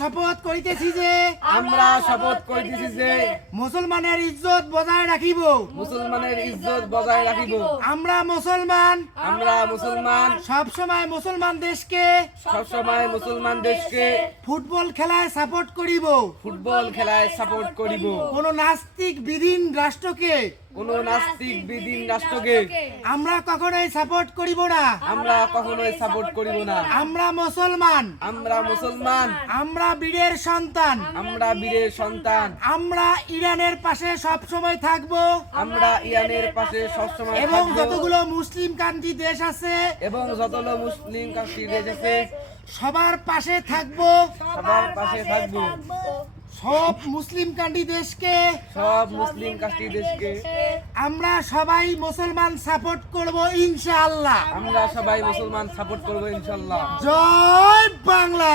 শপথ করিতেছি যে আমরা শপথ করিতেছি যে মুসলমানের ইজ্জত বজায় রাখিব। মুসলমানের ইজ্জত বজায় রাখিব। আমরা মুসলমান সব সময় মুসলমান দেশকে সবসময় মুসলমান দেশকে ফুটবল খেলায় সাপোর্ট করিব। ফুটবল খেলায় সাপোর্ট করিব। কোন নাস্তিক বিধীন রাষ্ট্রকে কোন নাস্তিক বিধীন রাষ্ট্রকে আমরা কখনোই সাপোর্ট করিব না। আমরা কখনোই সাপোর্ট করিব না। আমরা মুসলমান আমরা বীরের সন্তান আমরা বীরের সন্তান। আমরা ইরানের পাশে সব সময় থাকব। আমরা ইরানের পাশে সবসময় এবং থাকব। যতগুলো মুসলিম কান্ট্রি দেশ আছে এবং যতগুলো মুসলিম কান্ট্রি দেশ আছে সবার পাশে থাকব। সবার পাশে থাকব। সব মুসলিম কান্ট্রি দেশকে সব মুসলিম কান্ট্রি দেশকে আমরা সবাই মুসলমান সাপোর্ট করব ইনশাআল্লাহ। আমরা সবাই মুসলমান সাপোর্ট করব ইনশাআল্লাহ। জয় বাংলা।